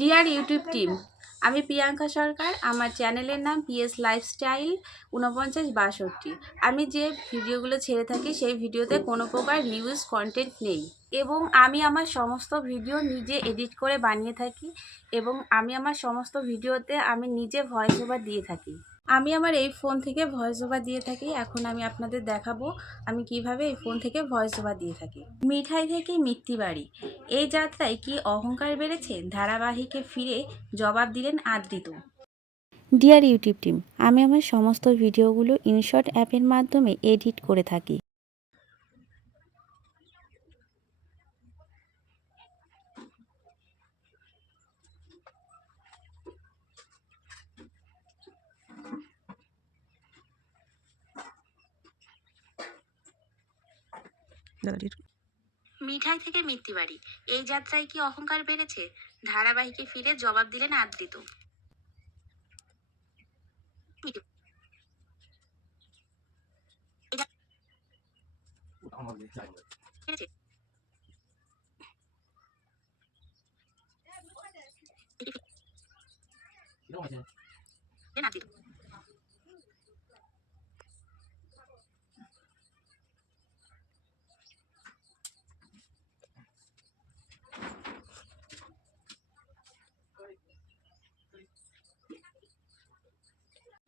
Deer YouTube team, আমি প্রিয়াঙ্কা সরকার। আমার চ্যানেলের নাম পিএস লাইফস্টাইল 4962। আমি যে ভিডিওগুলো ছেড়ে থাকি সেই ভিডিওতে কোনো প্রকার নিউজ কন্টেন্ট নেই এবং আমি আমার সমস্ত ভিডিও নিজে এডিট করে বানিয়ে থাকি এবং আমি আমার সমস্ত ভিডিওতে আমি নিজে ভয়েস ওভার দিয়ে থাকি। আমি আমার এই ফোন থেকে ভয়েস ওভার দিয়ে থাকি। এখন আমি আপনাদের দেখাবো আমি কিভাবে এই ফোন থেকে ভয়েস ওভার দিয়ে থাকি। মিঠাই থেকে মিথ্যি বাড়ি, এই যাত্রায় কি অহংকার বেড়েছে, ধারাবাহিকে ফিরে জবাব দিলেন আদৃত। ডিয়ার ইউটিউব টিম, আমি আমার সমস্ত ভিডিওগুলো ইনশট অ্যাপের মাধ্যমে এডিট করে থাকি। মিঠাই থেকে মিথ্যি বাড়ি, এই যাত্রায় কি অহংকার বেড়েছে, ধারাবাহিকে ফিরে জবাব দিলেন আদৃত।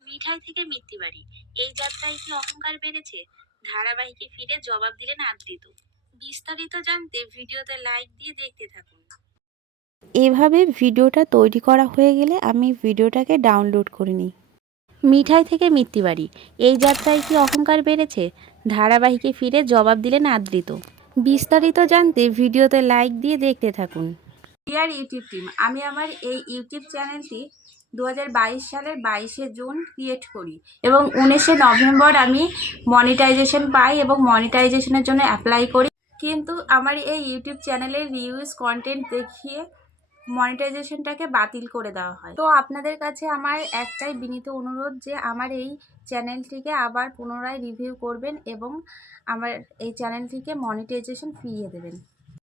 মিঠাই থেকে মিথ্যি বাড়ি, এই যাত্রায় কি অহংকার বেড়েছে, ধারাবাহিকে ফিরে জবাব দিলেন আদৃত। বিস্তারিত জানতে ভিডিওতে লাইক দিয়ে দেখতে থাকুন। এভাবে ভিডিওটা তৈরি করা হয়ে গেলে আমি ভিডিওটাকে ডাউনলোড করে নিই। মিঠাই থেকে মিথ্যি বাড়ি, এই যাত্রায় কি অহংকার বেড়েছে, ধারাবাহিকে ফিরে জবাব দিলেন আদৃত। বিস্তারিত জানতে ভিডিওতে লাইক দিয়ে দেখতে থাকুন। ডিয়ার ইউটিউব টিম, আমি আমার এই ইউটিউব চ্যানেলটি 2022 সালের 22শে জুন ক্রিয়েট করি এবং 19শে নভেম্বর আমি মনিটাইজেশন পাই এবং মনিটাইজেশনের জন্য অ্যাপ্লাই করি। কিন্তু আমার এই ইউটিউব চ্যানেলের রিভিউজ কন্টেন্ট দেখিয়ে মনিটাইজেশনটাকে বাতিল করে দেওয়া হয়। তো আপনাদের কাছে আমার একটাই বিনীত অনুরোধ যে আমার এই চ্যানেলটিকে আবার পুনরায় রিভিউ করবেন এবং আমার এই চ্যানেলটিকে মনিটাইজেশন ফিরিয়ে দেবেন।